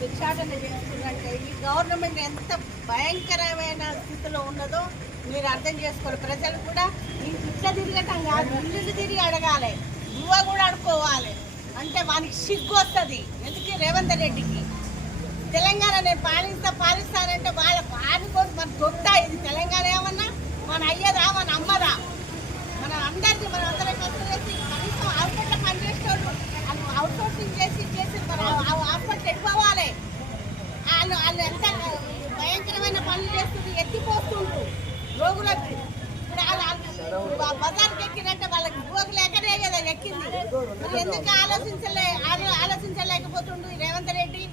భిక్షాటన చేస్తున్నట్టే ఈ గవర్నమెంట్ ఎంత భయంకరమైన స్థితిలో ఉన్నదో మీరు అర్థం చేసుకోవాలి. ప్రజలు కూడా ఇట్లా తిరగటం కాదు, ఇల్లు తిరిగి అడగాలి, నువ్వు కూడా అడుకోవాలి. అంటే వానికి సిగ్గు వస్తుంది. ఎందుకు రేవంత్ రెడ్డికి తెలంగాణ నేను పాలిస్తానంటే వాళ్ళ పాడుకోదు. మన దొడ్డా ఇది తెలంగాణ ఏమన్నా మన అయ్యదా మన అమ్మదా మన అందరికీ మన అందరం ఖర్చు చేసి కనీసం హాస్పిటల్ పనిచేసేవాళ్ళు అవుట్ సోర్సింగ్ చేసి మన హాస్పిటల్ ఎట్టుకోవాలి. వాళ్ళు ఎంత భయంకరమైన పనులు చేస్తుంది, ఎత్తిపోతుండ్రు రోగులకు. ఇప్పుడు బజార్కి ఎక్కినట్టే వాళ్ళకి భోగు లేకనే కదా ఎక్కింది. మరి ఎందుకు ఆలోచించలేకపోతుండు రేవంత్ రెడ్డి?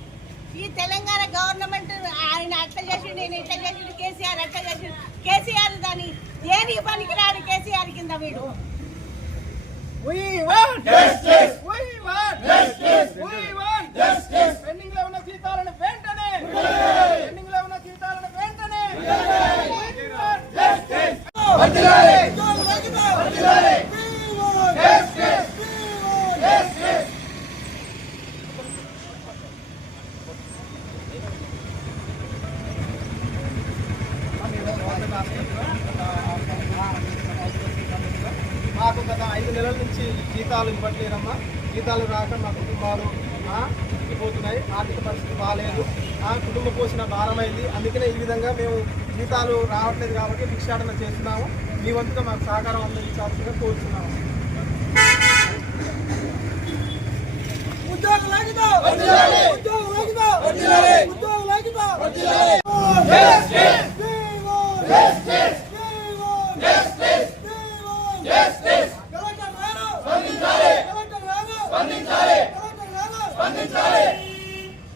ఈ తెలంగాణ గవర్నమెంట్ ఆయన అట్లా చేసిండు, నేను ఇట్లా చేసిండు, కేసీఆర్ అట్లా చేసిండు. కేసీఆర్ దాని దేని పనికి రాడు. కేసీఆర్ కింద వీడు పెండింగ్ లో ఉన్న జీతాలను వెంటనే మాకు గత 5 నెలల నుంచి జీతాలు ఇవ్వట్లేదమ్మా. జీతాలు రాక మా కుటుంబాలు పోతున్నాయి. ఆర్థిక పరిస్థితి బాగాలేదు, కుటుంబ పోషణ భారమైంది. అందుకనే ఈ విధంగా మేము జీతాలు రావట్లేదు కాబట్టి భిక్షాటన చేస్తున్నాము. మీ వంతుగా మాకు సహకారం అందించాల్సిందిగా కోరుతున్నాము. ఉద్యోగులు